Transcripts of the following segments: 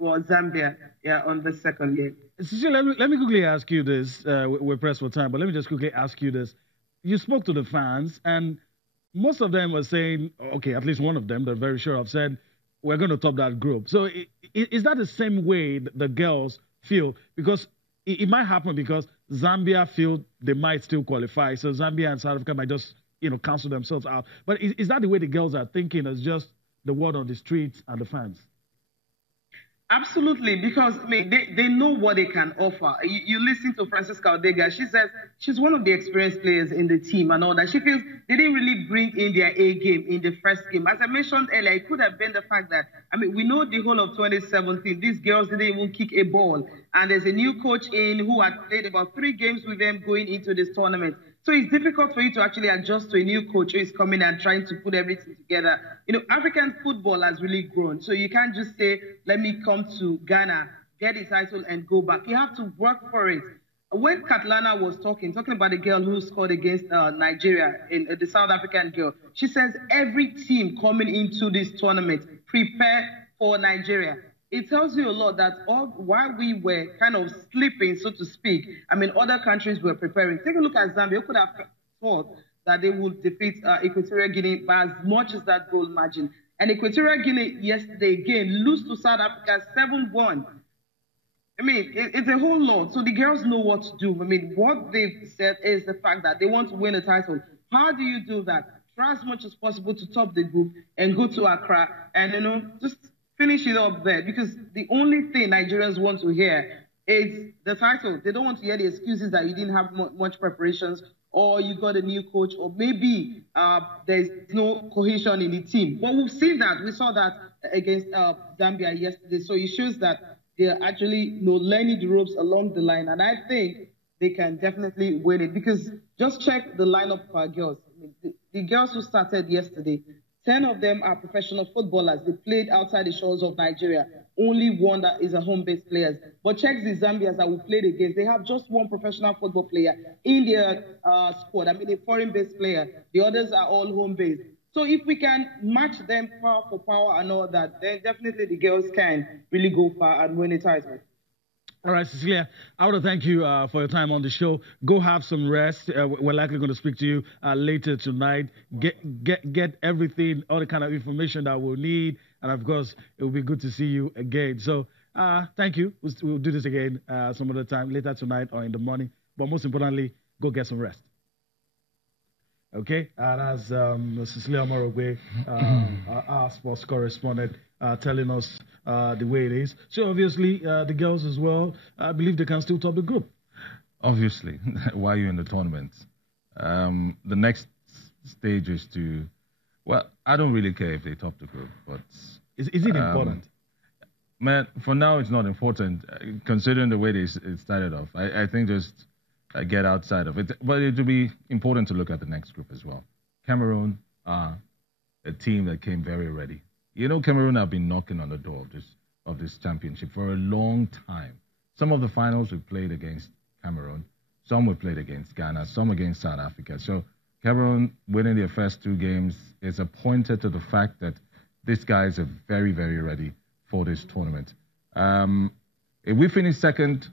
Zambia, yeah, on the second game. Cecilia, let me quickly ask you this. We're pressed for time, but let me just quickly ask you this. You spoke to the fans, and most of them were saying, okay, at least one of them, they're very sure have said, we're going to top that group. So is that the same way the girls feel? Because it might happen because Zambia feel they might still qualify. So Zambia and South Africa might just, cancel themselves out. But is that the way the girls are thinking, as just the word on the streets and the fans? Absolutely, because I mean, they know what they can offer. You listen to Francisca Odega. She says she's one of the experienced players in the team and all that. She feels they didn't really bring in their A game in the first game. As I mentioned earlier, it could have been the fact that, I mean, we know the whole of 2017, these girls didn't even kick a ball. And there's a new coach in who had played about 3 games with them going into this tournament. So it's difficult for you to actually adjust to a new coach who is coming and trying to put everything together. African football has really grown. So you can't just say, let me come to Ghana, get a title and go back. You have to work for it. When Katlana was talking about the girl who scored against Nigeria, the South African girl, she says every team coming into this tournament prepare for Nigeria. It tells you a lot that while we were kind of sleeping, so to speak, I mean, other countries were preparing. Take a look at Zambia. You could have thought that they would defeat Equatorial Guinea by as much as that goal margin. And Equatorial Guinea yesterday, again, lose to South Africa 7-1. I mean, it's a whole lot. So the girls know what to do. I mean, what they've said is the fact that they want to win a title. How do you do that? Try as much as possible to top the group and go to Accra and, just finish it up there, because the only thing Nigerians want to hear is the title. They don't want to hear the excuses that you didn't have much preparations, or you got a new coach, or maybe there's no cohesion in the team. But we've seen that. We saw that against Zambia yesterday. So it shows that they're actually learning the ropes along the line. And I think they can definitely win it, because just check the lineup of our girls. I mean, the girls who started yesterday, 10 of them are professional footballers. They played outside the shores of Nigeria. Only one that is a home-based player. But check the Zambians that we played against. They have just one professional football player in their squad. I mean, a foreign-based player. The others are all home-based. So if we can match them power for power and all that, then definitely the girls can really go far and win a title. All right, Cecilia, I want to thank you for your time on the show. Go have some rest. We're likely going to speak to you later tonight. Get everything, all the kind of information that we'll need. And, of course, it will be good to see you again. So thank you. We'll do this again some other time, later tonight or in the morning. But most importantly, go get some rest. Okay, that's Cecilia Morogwe, our sports correspondent, telling us the way it is. So obviously, the girls as well, I believe they can still top the group. Obviously, while you're in the tournament. The next stage is to, well, I don't really care if they top the group, but... Is it important? Man, for now, it's not important, considering the way it started off. I think just... get outside of it. But it will be important to look at the next group as well. Cameroon are a team that came very ready. Cameroon have been knocking on the door of this championship for a long time. Some of the finals we played against Cameroon, some we played against Ghana, some against South Africa. So Cameroon winning their first 2 games is a pointer to the fact that these guys are very, very ready for this tournament. If we finish second,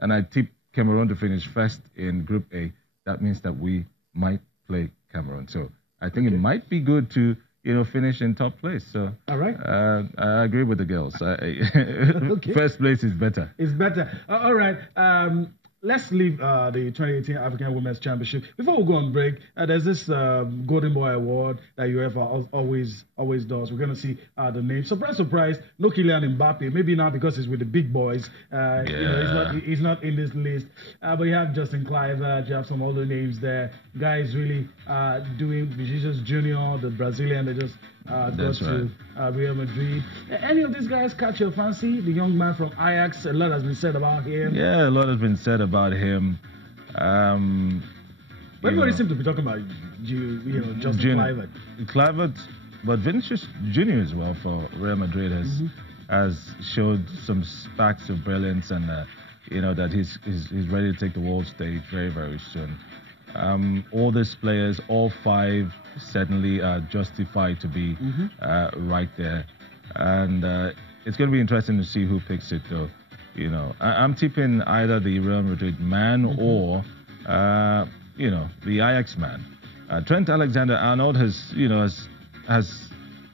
and I tip Cameroon to finish first in Group A, that means that we might play Cameroon. So I think it might be good to, finish in top place. So all right, I agree with the girls. Okay. First place is better. It's better. All right. Let's leave the 2018 African Women's Championship. Before we go on break, there's this Golden Boy Award that UEFA always does. We're going to see the name. Surprise, surprise, no Kylian Mbappe. Maybe not because he's with the big boys. He's not in this list. But you have Justin Kluivert, you have some other names there. Guys really doing Vinicius Junior, the Brazilian. They just got to Real Madrid. Any of these guys catch your fancy? The young man from Ajax, a lot has been said about him. Yeah, a lot has been said about him. Everybody seems to be talking about Justin Kluivert. Kluivert, but Vinicius Junior as well for Real Madrid has showed some sparks of brilliance, and that he's ready to take the world stage very, very soon. All these players, all 5, certainly are justified to be right there. And it's going to be interesting to see who picks it, though. You know, I'm tipping either the Real Madrid man or, you know, the Ajax man. Trent Alexander-Arnold has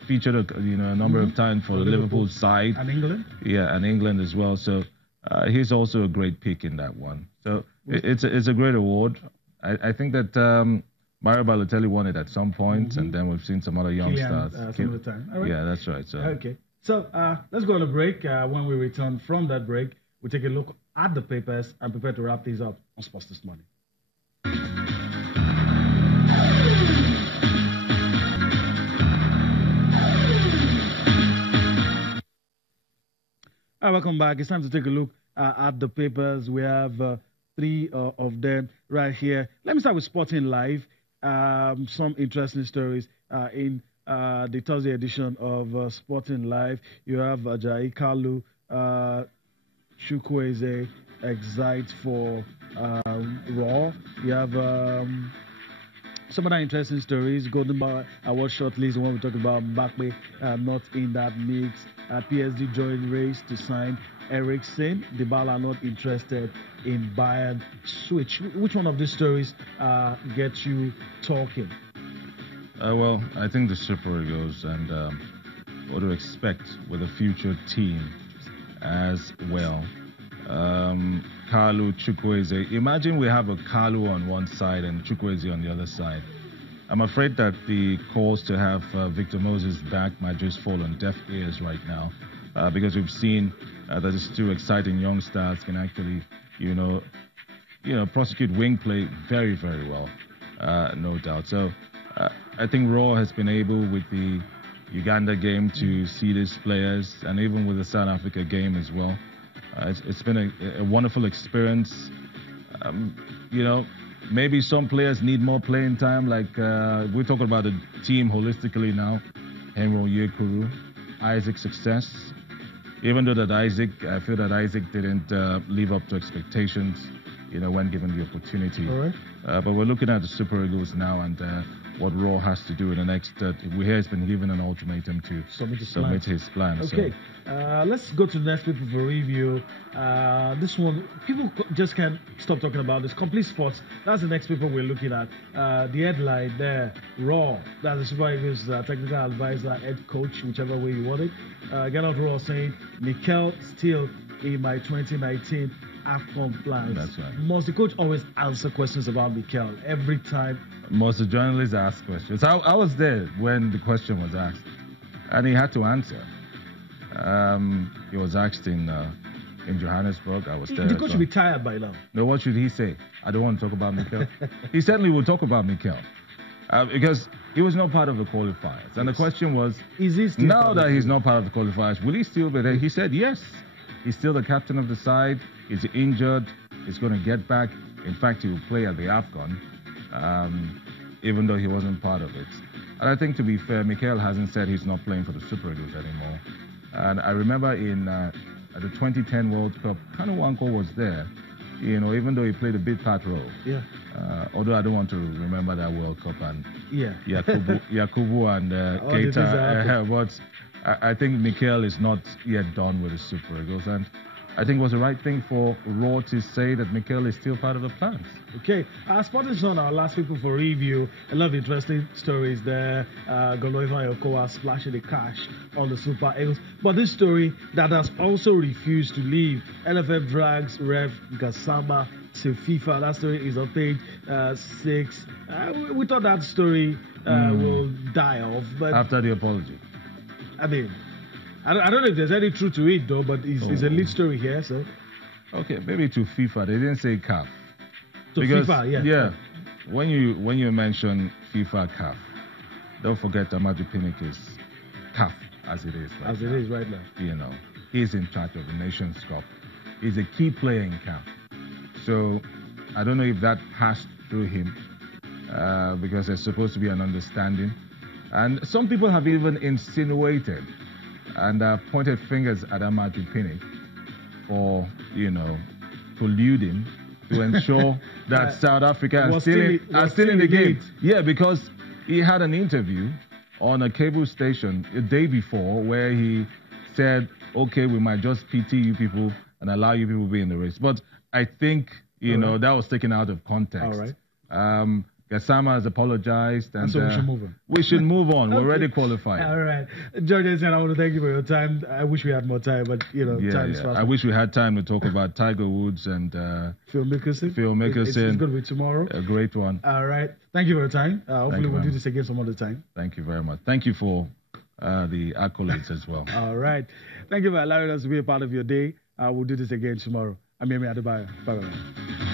featured a number of times for the Liverpool side. And England? Yeah, and England as well. So he's also a great pick in that one. So it's a great award. I think that Mario Balotelli won it at some point, and then we've seen some other young stars. Some of the time. All right. Yeah, that's right. So. Okay. So let's go on a break. When we return from that break, we'll take a look at the papers and prepare to wrap things up on Sports This Morning. All right, welcome back. It's time to take a look at the papers. We have 3 of them right here. Let me start with Sporting Live. Some interesting stories in the Thursday edition of Sporting Live. You have Ajayi Kalu, Chukwueze excites for Raw. You have some other interesting stories. Golden Ball Award shortlist, the one we talked about. Mbappe not in that mix. PSG joined race to sign Eriksen. Dybala not interested in Bayern switch. Which one of these stories gets you talking? Well, I think the Super Eagles and what to expect with a future team as well. Kalu, Chukwueze. Imagine we have a Kalu on one side and Chukwueze on the other side. I'm afraid that the calls to have Victor Moses back might just fall on deaf ears right now, because we've seen that these 2 exciting young stars can actually, prosecute wing play very, very well, no doubt. So I think Raw has been able with the Uganda game to see these players, and even with the South Africa game as well. It's been a wonderful experience. Maybe some players need more playing time. Like we're talking about the team holistically now. Henry Onyekuru, Isaac's success. Even though that I feel that Isaac didn't live up to expectations, when given the opportunity. All right. But we're looking at the Super Eagles now and what Raw has to do in the next. We hear he's been given an ultimatum to submit his plan. Okay. Let's go to the next people for review. This one, people just can't stop talking about this. Complete Sports. That's the next people we're looking at. The headline there, Raw. That's the Super Eagles technical advisor, head coach, whichever way you want it. Gernot Raw saying, Mikel still in my 2019 AWCON plans. That's right. Must the coach always answer questions about Mikel every time? Most of the journalists ask questions. I was there when the question was asked, and he had to answer. He was asked in Johannesburg. I was there. The coach should be tired by now. No, what should he say? I don't want to talk about Mikel. He certainly will talk about Mikel. Because he was not part of the qualifiers. And the question was, is he still now that he's not part of the qualifiers, will he still be there? He said yes. He's still the captain of the side. He's injured. He's going to get back. In fact, he will play at the AWCON, even though he wasn't part of it. And I think, to be fair, Mikel hasn't said he's not playing for the Super Eagles anymore. And I remember at the 2010 World Cup, Kanu Nwankwo was there, even though he played a big part role. Yeah. Although I don't want to remember that World Cup and Yakubu and Keita. But I think Mikel is not yet done with the Super Eagles. And I think it was the right thing for Raw to say that Mikel is still part of the plans. Okay. Sporting on our last people for review. A lot of interesting stories there. Goloiva Yokoa splashing the cash on the Super Eagles. But this story that has also refused to leave. LFF drags Ref Gassama to FIFA. That story is on page 6. We thought that story will die off. But after the apology. I mean, I don't know if there's any truth to it, though, but it's a lead story here, so. Okay, maybe to FIFA. They didn't say CAF. To FIFA, yeah. Yeah. When you mention FIFA CAF, don't forget Amaju Pinnick is CAF as it is right now. As it is right now. He's in charge of the Nations Cup. He's a key player in CAF. So I don't know if that passed through him because there's supposed to be an understanding. And some people have even insinuated and pointed fingers at Amaju Pinnick for, colluding to ensure that South Africa are still in the game. Yeah, because he had an interview on a cable station a day before where he said okay, we might just PT you people and allow you people to be in the race. But I think, you know, that was taken out of context. All right. Gassama has apologized, and so we should move on. We should move on. Okay. We're already qualified. All right, George, I want to thank you for your time. I wish we had more time, but you know, time is fast. I wish we had time to talk about Tiger Woods and Phil Mickelson. It's going to be tomorrow. A great one. All right, thank you for your time. Hopefully, we'll do this again some other time. Thank you very much. Thank you for the accolades as well. All right, thank you for allowing us to be a part of your day. We'll do this again tomorrow. I'm Yemi Adebayo. Bye bye.